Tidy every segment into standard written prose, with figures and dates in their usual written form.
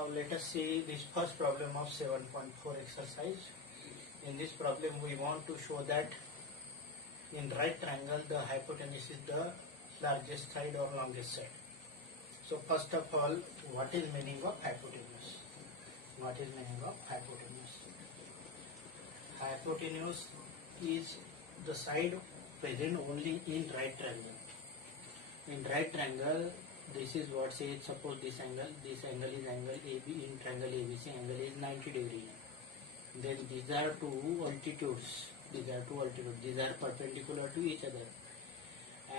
Now let us see this first problem of 7.4 exercise. In this problem we want to show that in right triangle the hypotenuse is the largest side or longest side. So first of all, what is meaning of hypotenuse? What is meaning of hypotenuse? Hypotenuse is the side present only in right triangle. In right triangle, this is what says, suppose this angle is angle AB. In triangle ABC, angle is 90 degree. Then these are two altitudes. These are perpendicular to each other.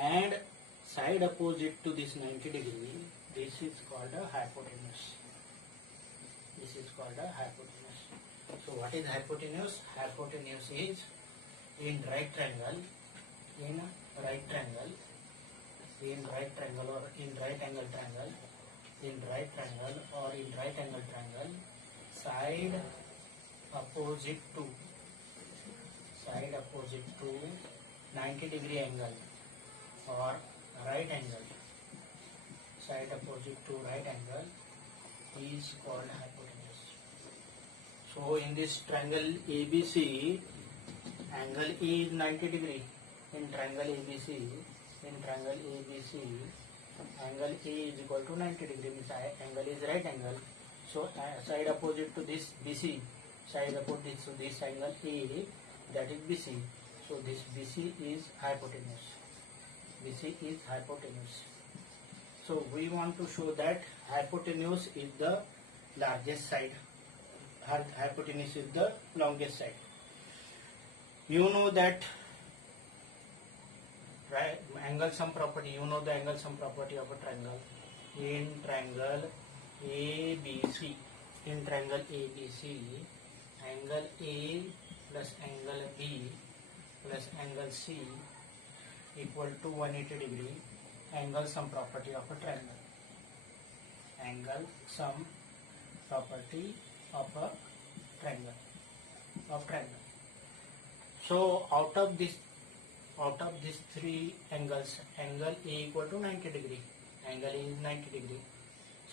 And side opposite to this 90 degree, this is called a hypotenuse. This is called a hypotenuse. So what is hypotenuse? Hypotenuse is in right triangle or in right angle triangle, side opposite to 90 degree angle or right angle, side opposite to right angle is called hypotenuse. So in this triangle ABC, angle is 90 degree. In triangle ABC, angle A is equal to 90 degree, means angle is right angle. So side opposite to this BC, side opposite to this angle A, that is BC. So this BC is hypotenuse. So we want to show that hypotenuse is the largest side. Hypotenuse is the longest side. You know that angle sum property. You know the angle sum property of a triangle. In triangle ABC, angle A plus angle B plus angle C equal to 180 degree. Angle sum property of a triangle. Angle sum property of a triangle. So out of these three angles, angle A equal to 90 degree. Angle A is 90 degree.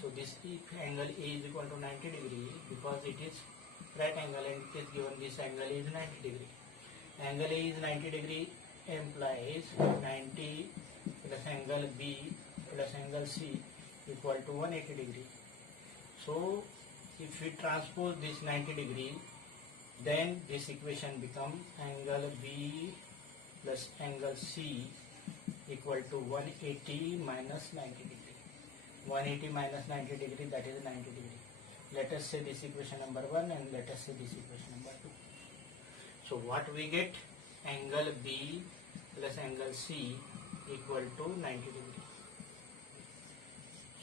So this angle A is equal to 90 degree because it is right angle and it is given this angle is 90 degree. Angle A is 90 degree implies 90 plus angle B plus angle C equal to 180 degree. So if we transpose this 90 degree, then this equation becomes angle B plus angle C equal to 180 minus 90 degree. 180 minus 90 degree, that is 90 degree. Let us say this equation number 1 and let us say this equation number 2. So what we get? Angle B plus angle C equal to 90 degree.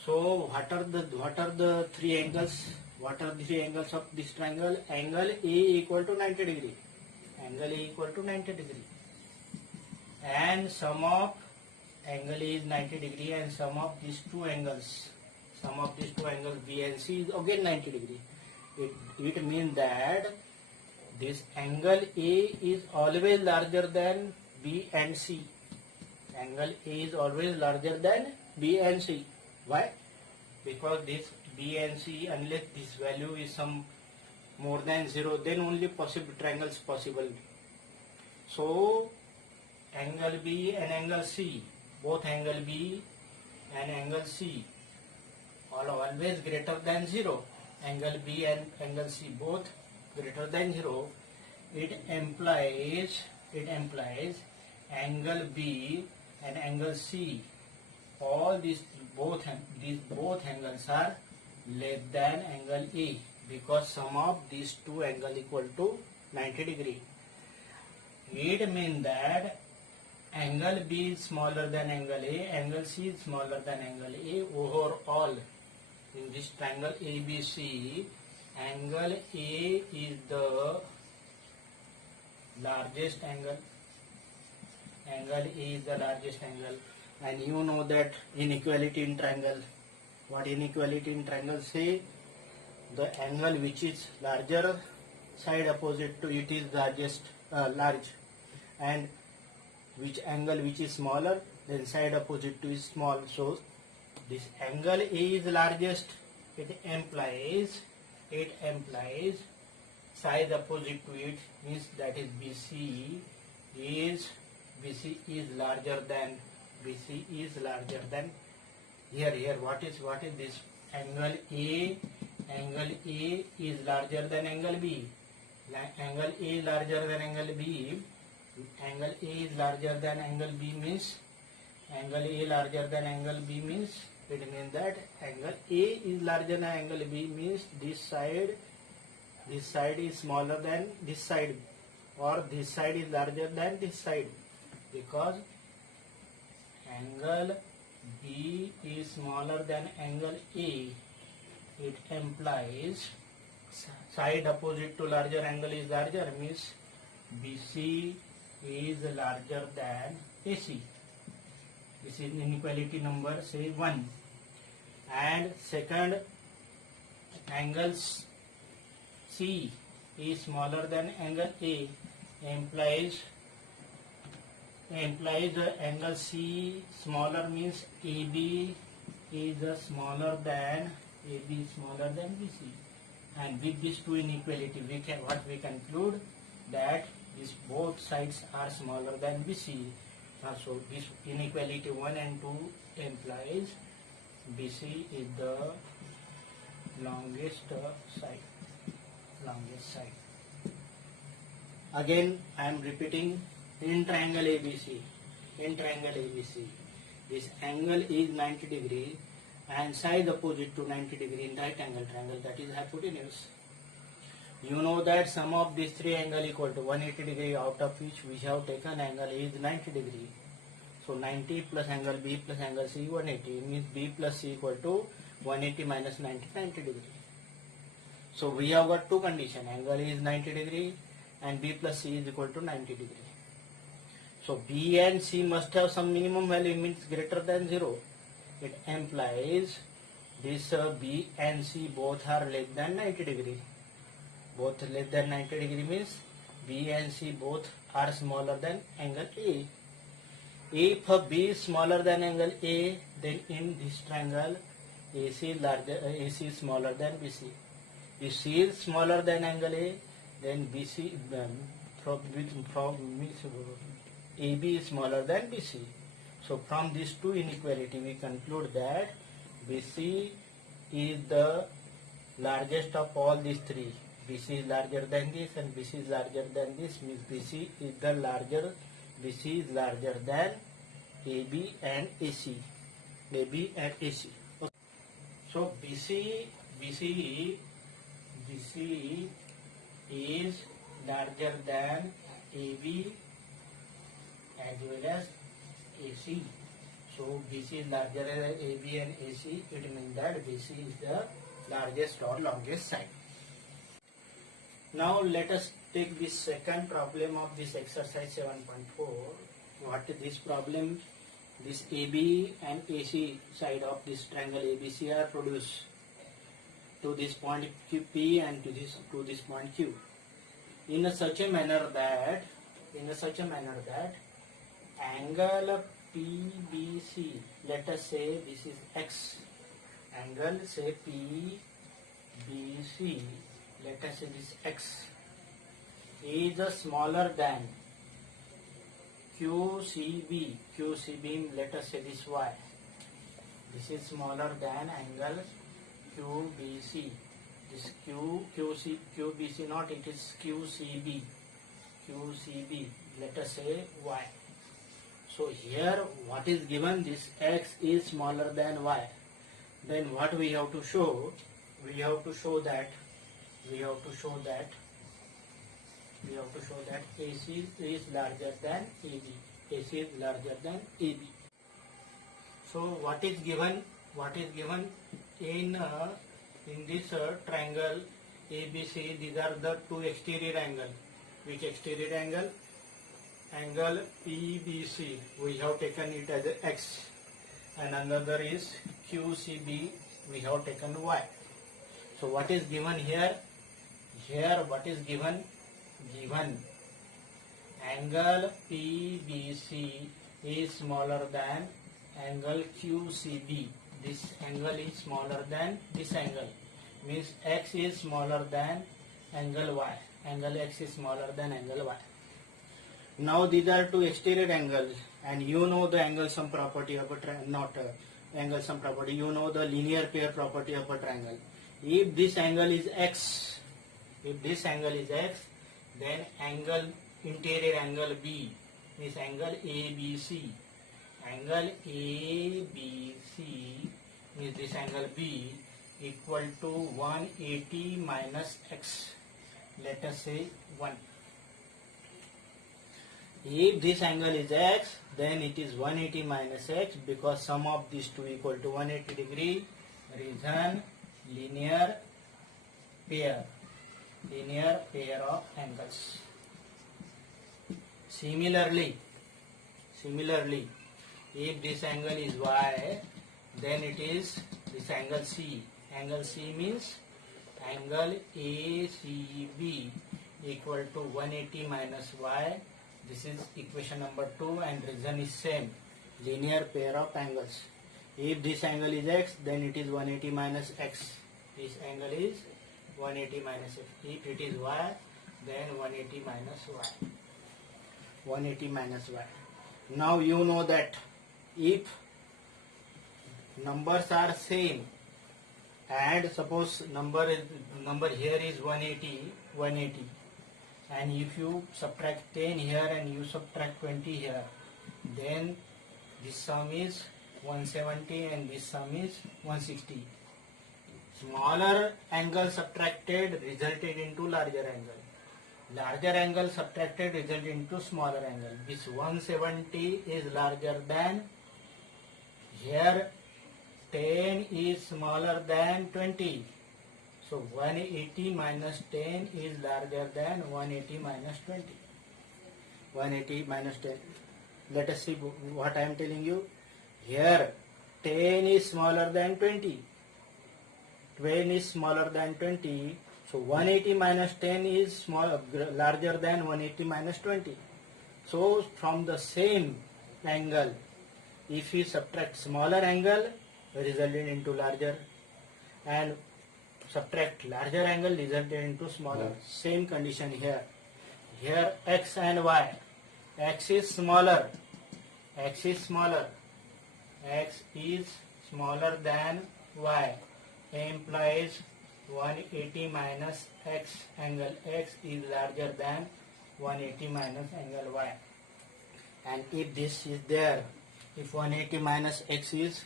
So what are the three angles? What are the three angles of this triangle? Angle A equal to 90 degree. Angle A equal to 90 degree. And sum of angle A is 90 degree and sum of these two angles B and C is again 90 degree. It means that this angle A is always larger than B and C. Angle A is always larger than B and C. Why? Because this B and C, unless this value is some more than 0, then only triangles possible. So angle B and angle C, both angle B and angle C are always greater than 0. Angle B and angle C both greater than 0. It implies angle B and angle C, all these both angles are less than angle A because sum of these two angles equal to 90 degree. It means that angle B is smaller than angle A, angle C is smaller than angle A. Overall, in this triangle ABC, angle A is the largest angle. Angle A is the largest angle. And you know that inequality in triangle. What inequality in triangle say? The angle which is larger, side opposite to it is large, and which angle which is smaller, then side opposite to is small. So this angle A is largest it implies side opposite to it means that is BC is larger than here what is this angle A is larger than angle B. Angle A larger than angle B. Angle A is larger than angle B means it means that angle A is larger than angle B means this side is smaller than this side, or this side is larger than this side, because angle B is smaller than angle A. It implies side opposite to larger angle is larger means BC is larger than AC. This is inequality number say 1. And second, angle C is smaller than angle A implies angle C smaller means AB is smaller than BC. And with these two inequality we conclude that these both sides are smaller than BC. So this inequality 1 and 2 implies BC is the longest side. Again I am repeating, in triangle ABC, this angle is 90 degree and side opposite to 90 degree in right angle triangle, that is hypotenuse. You know that sum of these three angle equal to 180 degree, out of which we have taken angle is 90 degree. So 90 plus angle B plus angle C 180 means B plus C equal to 180 minus 90 degree. So we have got two conditions, angle is 90 degree and B plus C is equal to 90 degree. So B and C must have some minimum value means greater than 0. It implies this B and C both are less than 90 degree. Both less than 90 degree means B and C both are smaller than angle A. If B is smaller than angle A, then in this triangle AC is smaller than BC. If C is smaller than angle A, then AB is smaller than BC. So from these two inequality we conclude that BC is the largest of all these three. BC is larger than this and BC is larger than this means BC is larger than AB and AC. Okay. So BC is larger than AB as well as AC. So BC is larger than AB and AC. It means that BC is the largest or longest side. Now let us take this second problem of this exercise 7.4. What is this problem? This AB and AC side of this triangle ABC are produced to this point P and to this point Q in such a manner that angle PBC, let us say this is X, angle say PBC, let us say this X is smaller than QCB, let us say this Y, this is smaller than angle QBC, this QBC not, it is QCB, let us say Y. So here what is given, this X is smaller than Y. Then what we have to show? We have to show that AC is larger than AB. So what is given in this triangle ABC? These are the two exterior angle. Which exterior angle? Angle PBC, we have taken it as X, and another is QCB, we have taken Y. So what is given here? Here what is given? Given angle PBC is smaller than angle QCB. this angle is smaller than this angle, means x is smaller than angle y. Angle x is smaller than angle y. Now these are two exterior angles, and you know the angle sum property of a angle sum property. You know the linear pair property of a triangle. If this angle is x, then interior angle B means angle ABC. Angle ABC means this angle B equal to 180 minus x. Let us say 1. If this angle is x, then it is 180 minus x, because sum of these two equal to 180 degree. Reason linear pair of angles. Similarly, if this angle is y, then it is this angle C. Angle C means angle ACB equal to 180 minus y. This is equation number 2, and reason is same, linear pair of angles. If this angle is x, then it is 180 minus x. This angle is 180 minus x. If it is y, then 180 minus y. 180 minus y. Now you know that if numbers are same, and suppose number here is 180, and if you subtract 10 here and you subtract 20 here, then this sum is 170 and this sum is 160. Smaller angle subtracted resulted into larger angle. Larger angle subtracted resulted into smaller angle. This 170 is larger than, here 10 is smaller than 20. So 180 minus 10 is larger than 180 minus 20. 180 minus 10. Let us see what I am telling you. Here 10 is smaller than 20. 10 is smaller than 20. So 180 minus 10 is larger than 180 minus 20. So from the same angle, if we subtract smaller angle, resulted into larger, and subtract larger angle, resulted into smaller. Same condition here. Here x and y. X is smaller. X is smaller than y. Implies 180 minus x, angle x is larger than 180 minus angle y. And if this is there, if 180 minus x is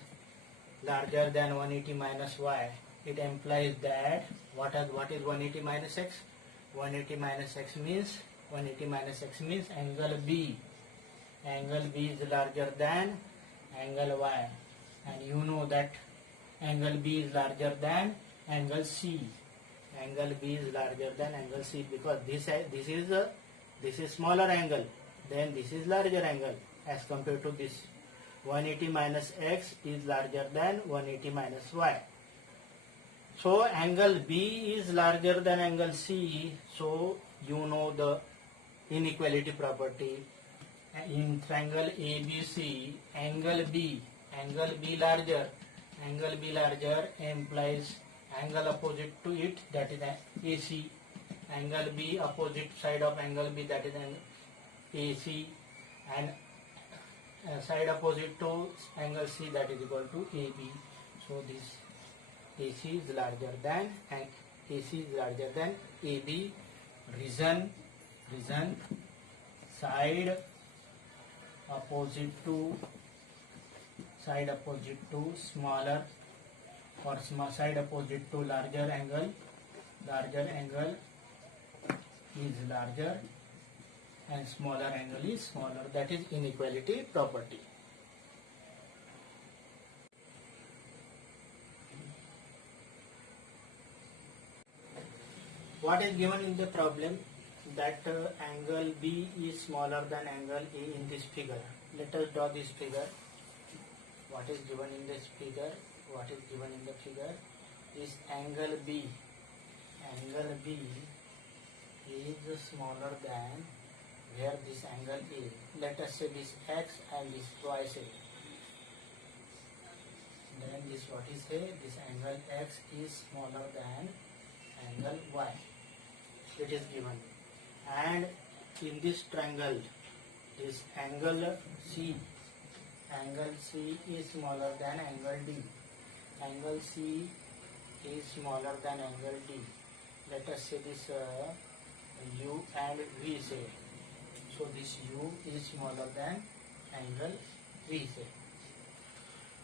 larger than 180 minus y, it implies that what is 180 minus x? 180 minus x means angle B. Angle B is larger than angle y, and you know that angle B is larger than angle C. Angle B is larger than angle C, because this is smaller angle, then this is larger angle as compared to this. 180 minus x is larger than 180 minus y. So angle B is larger than angle C. So you know the inequality property. In triangle ABC, angle B larger implies angle opposite to it, that is AC. Angle B, opposite side of angle B, that is AC, and side opposite to angle C, that is equal to AB. So this AC is larger than AB. Reason side opposite to smaller, or side opposite to larger angle is larger and smaller angle is smaller. That is inequality property. What is given in the problem? That angle B is smaller than angle A in this figure. Let us draw this figure. What is given in this figure? Is angle B. Angle B is smaller than where this angle A. Let us say this x and this y. Say then this what is here, this angle X is smaller than angle Y. It is given. And in this triangle, this angle C is smaller than angle D. Angle C is smaller than angle D. Let us say this U and V say. So this U is smaller than angle V say.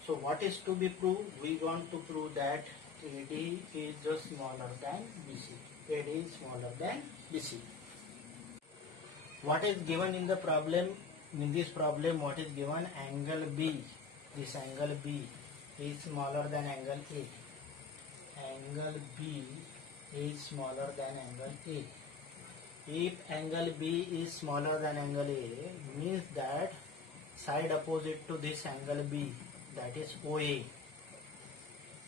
So what is to be proved? We want to prove that AD is just smaller than BC. AD is smaller than BC. What is given in the problem? In this problem, what is given? Angle B. This angle B is smaller than angle A. Angle B is smaller than angle A. If angle B is smaller than angle A, means that side opposite to this angle B, that is OA.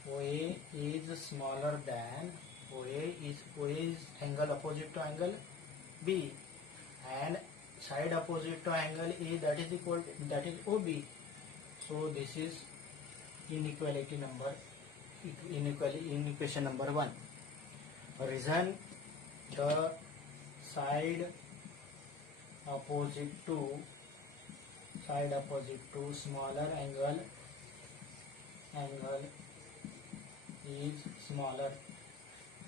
OA is smaller than OA is angle opposite to angle B, and side opposite to angle A, that is OB. So this is inequality number inequation number 1. Reason: the side opposite to smaller angle is smaller,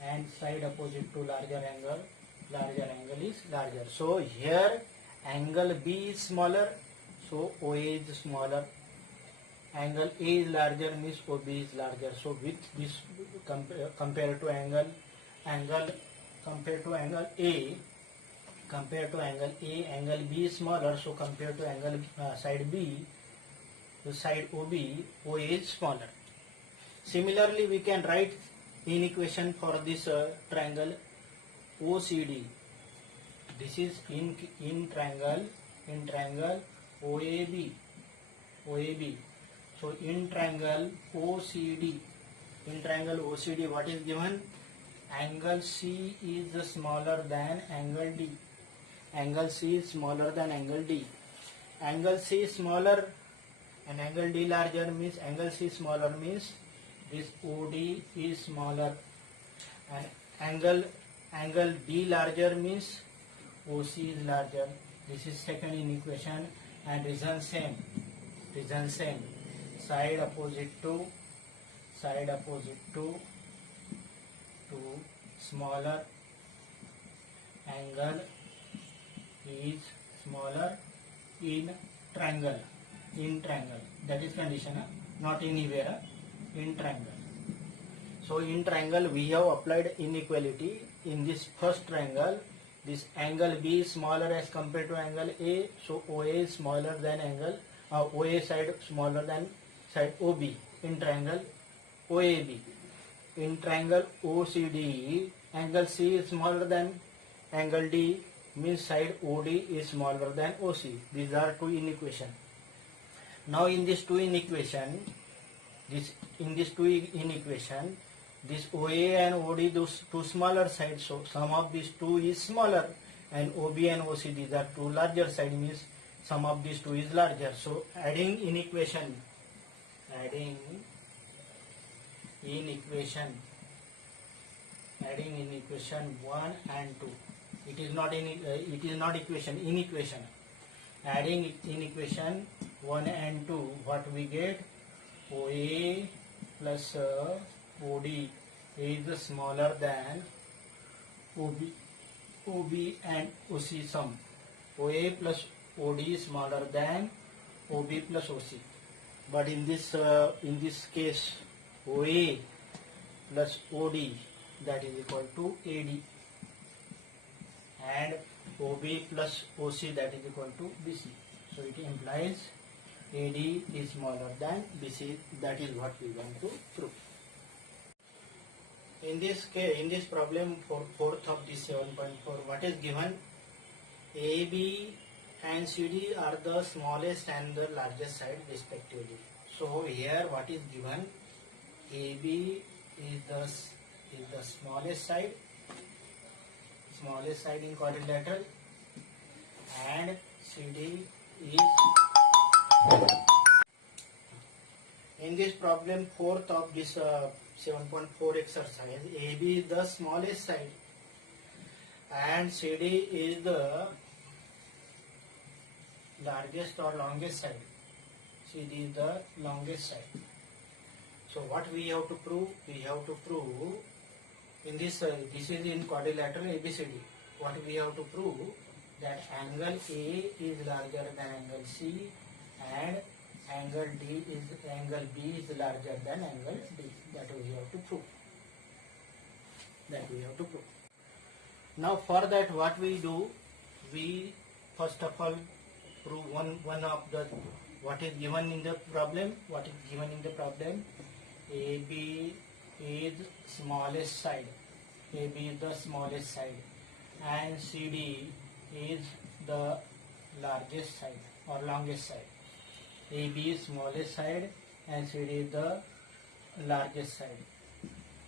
and side opposite to larger angle is larger. So here angle B is smaller, so OA is smaller. Angle A is larger, means OB is larger. So with this compared to angle A, angle B is smaller. So compared to angle side B, the side OB, OA is smaller. Similarly, we can write in equation for this triangle OCD. This is in triangle OAB. So in triangle OCD, what is given? Angle C is smaller than angle D. Angle C is smaller than angle D. Angle C is smaller and angle D larger, means angle C smaller means this OD is smaller, and angle D larger means OC is larger. This is second inequation, and reason same. Side opposite to smaller angle is smaller in triangle. That is condition, not anywhere, in triangle. So in triangle we have applied inequality. In this first triangle, this angle B is smaller as compared to angle A, so OA is smaller than angle OA side smaller than side OB in triangle OAB. In triangle OCD, angle C is smaller than angle D, means side OD is smaller than OC. These are two inequations. Now in this two inequation, this OA and OD, those two smaller sides, so sum of these two is smaller, and OB and OC, these are two larger side, means sum of these two is larger. So adding in equation 1 and 2. It is not equation, in equation. Adding in equation 1 and 2, what we get? OA plus OD is smaller than OB and OC sum. OA plus OD is smaller than OB plus OC. But in this case, OA plus OD, that is equal to AD, and OB plus OC, that is equal to BC. So it implies AD is smaller than BC. That is what we want to prove. In this case, in this problem, for fourth of this 7.4, what is given? AB and CD are the smallest and the largest side respectively. So here what is given? AB is the smallest side in quadrilateral, and CD is, in this problem, fourth of this 7.4 exercise, AB is the smallest side and CD is the largest or longest side. CD is the longest side. So what we have to prove? We have to prove in this is in quadrilateral ABCD. What we have to prove? That angle A is larger than angle C and angle B is larger than angle D. That we have to prove. Now for that, what we do? We first of all prove one of the what is given in the problem. What is given in the problem? AB is smallest side. AB is the smallest side, and CD is the largest side or longest side. AB is smallest side and CD is the largest side.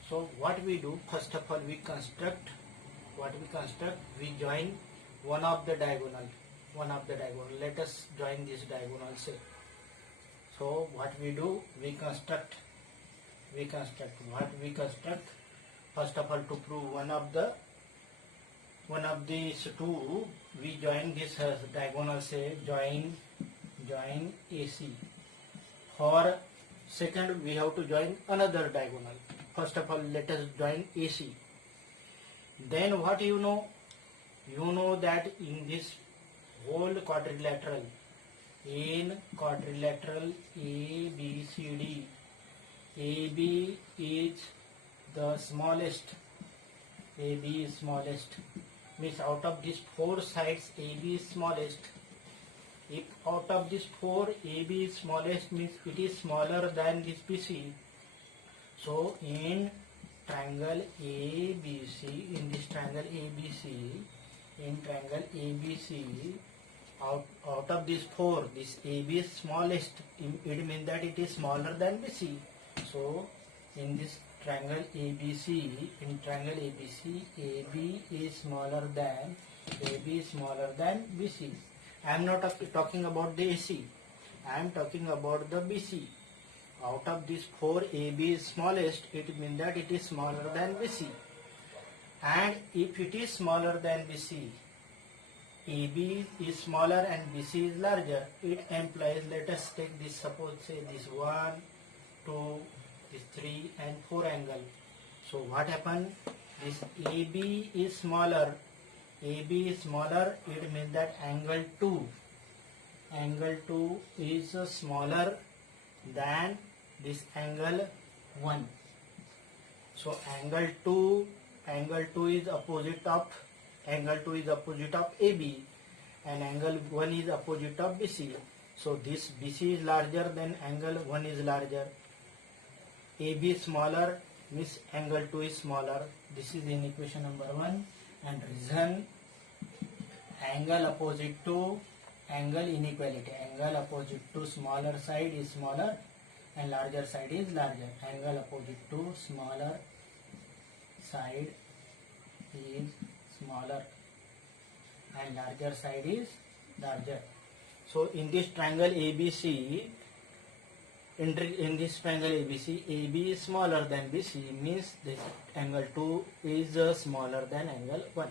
So what we do? First of all, we construct. We join one of the diagonal. Let us join this diagonal, say. So what we do? We construct. What we construct? First of all, to prove one of these two, we join this diagonal, say join AC. For second, we have to join another diagonal. First of all, let us join AC. Then what you know? You know that in this whole quadrilateral, in quadrilateral ABCD, AB is the smallest. AB is smallest. Means out of these four sides, AB is smallest. If out of these four, AB is smallest, means it is smaller than this BC. So in triangle ABC, in this triangle ABC, out of these four, this AB is smallest. It means that it is smaller than BC. So in this triangle ABC, AB is smaller than BC. I am not talking about the AC. I am talking about the BC. Out of these four, AB is smallest. It means that it is smaller than BC. And if it is smaller than BC, AB is smaller and BC is larger. It implies, let us take this, suppose say this 1, 2, this 3 and 4 angle. So what happened? This AB is smaller. It means that angle 2 is smaller than this angle 1. So angle 2 is opposite of AB and angle 1 is opposite of BC. So this BC is larger than angle 1 is larger. AB is smaller, means angle 2 is smaller. This is in equation number 1. And reason, angle opposite to angle inequality. Angle opposite to smaller side is smaller and larger side is larger. Angle opposite to smaller side is smaller and larger side is larger. So in this triangle ABC, in this triangle ABC, AB is smaller than BC, means this angle 2 is smaller than angle 1.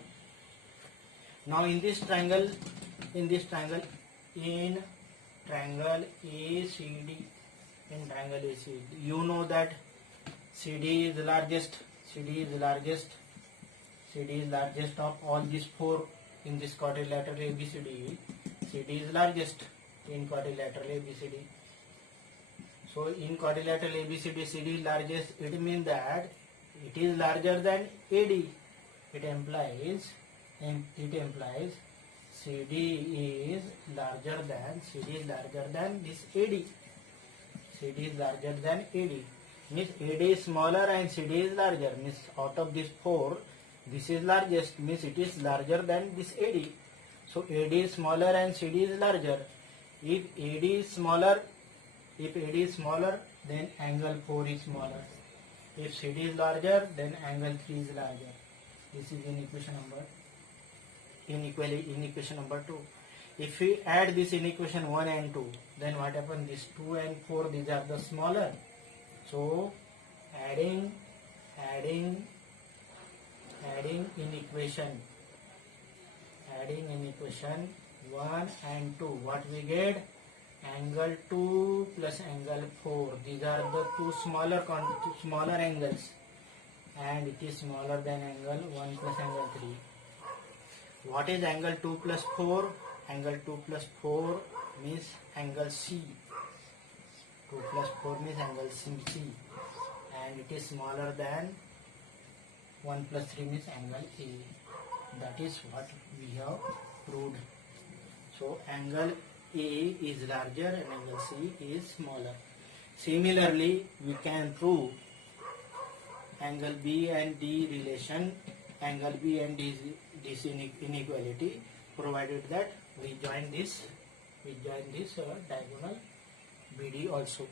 Now in triangle ACD, you know that CD is largest of all these four in this quadrilateral ABCD. CD is largest in quadrilateral ABCD. So in quadrilateral ABCD, CD is largest. It means that it is larger than AD. It implies CD is larger than this AD. CD is larger than AD. Means AD is smaller and CD is larger. Means out of these four, this is largest. Means it is larger than this AD. So AD is smaller and CD is larger. If AD is smaller, then angle 4 is smaller. If CD is larger, then angle 3 is larger. This is in equation number 2. If we add this in equation 1 and 2, then what happens? This 2 and 4, these are the smaller. So adding in equation 1 and 2, what we get? Angle 2 plus angle 4. These are the two smaller angles, and it is smaller than angle 1 plus angle 3. What is angle 2 plus 4? Angle 2 plus 4 means angle C. 2 plus 4 means angle C, and it is smaller than 1 plus 3 means angle A. That is what we have proved. So angle A is larger and angle C is smaller. Similarly, we can prove angle B and D relation, angle B and D this inequality, provided that we join this diagonal BD also.